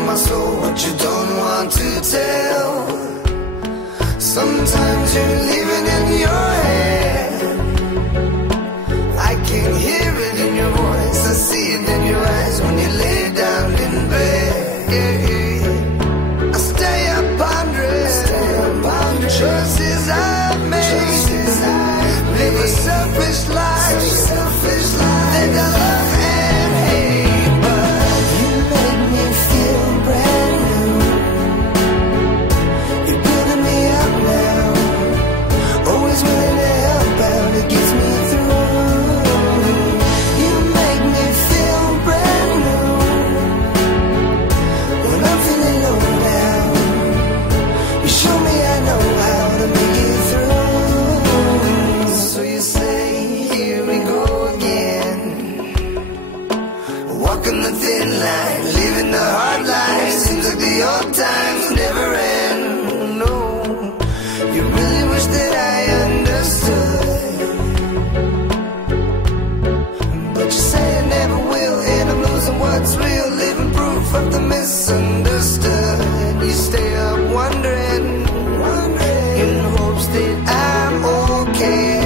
in my soul what you don't want to tell. Sometimes you're leaving in your head. I can hear it in your voice, I see it in your eyes when you lay down in bed. I stay up pondering choices I've made. Live a selfish life, think I love and hate, but you make me feel brand new. You're building me up now, always willing to help out, it gets me through. You make me feel brand new when I'm feeling low down. You show me I know how to make it through. So you say, here we go again, walking the thin line, living the hard life. Seems like the old times never end. No, you really wish that I understood, but you say I never will, and I'm losing what's real, living proof of the misunderstood. You stay up wondering in hopes that I'm okay.